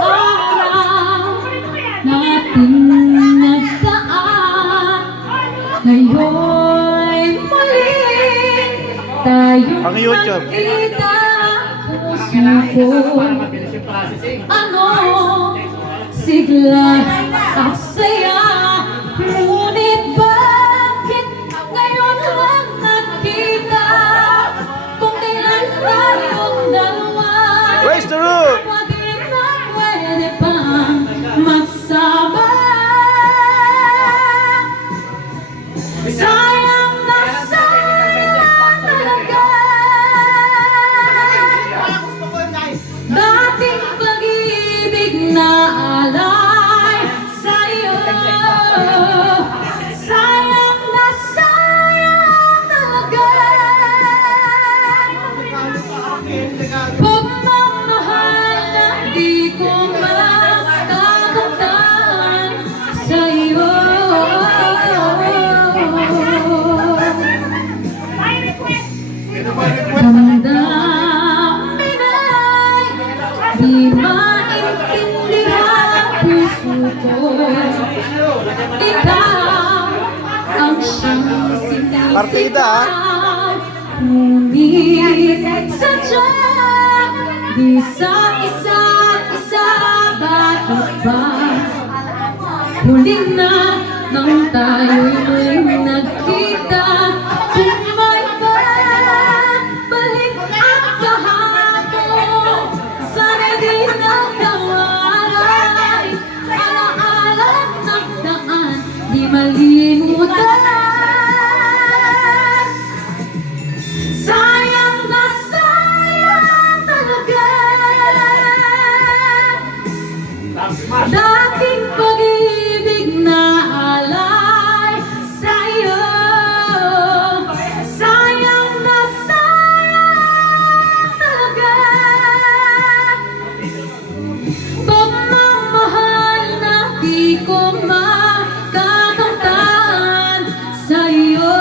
araw nating nagdaan. Ngayon'y muli tayong Ang YouTube. nagkita. Puso ko, ano, sigla at saya. Ngunit bakit ngayon lang nagkita? Kung kailan tayong dalawa, Raise the roof! pwede na pwede pang magsama. Sayang na sayang talaga dating pag-ibig na alay sa'yo. Sayang na sayang talaga pagmamahal na di ko makakamtan sa'yo. Damdamin ay di maintindihan puso ko. Ikaw ang siyang Partida, sinisigaw, ngunit sadya di sa isa't isa. Bakit ba huli na nang tayo'y muling nagkita? Kung may balik ang kahapon, sana'y di nagkawalay. Alaala ng daan, di malimutan. Sayang na sayang talaga dating pag-ibig na alay sa'yo. Sayang na sayang talaga pagmamahal na di ko makakamtan sa'yo.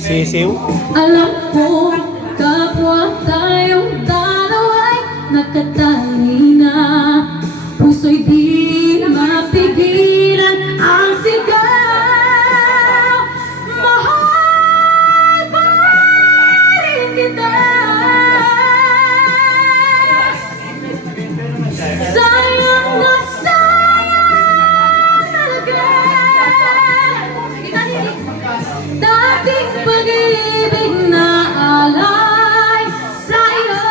Sisiw. Alam ko, kapwa tayong dalawa'y nakatali na. Puso'y di mapigilan ang sigaw. Mahal pa rin kita. Sayang na sayang talaga dating pag-ibig na alay sa'yo.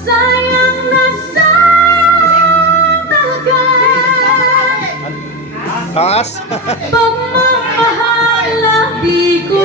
Sayang na sayang talaga Taas. pagmamahal na di ko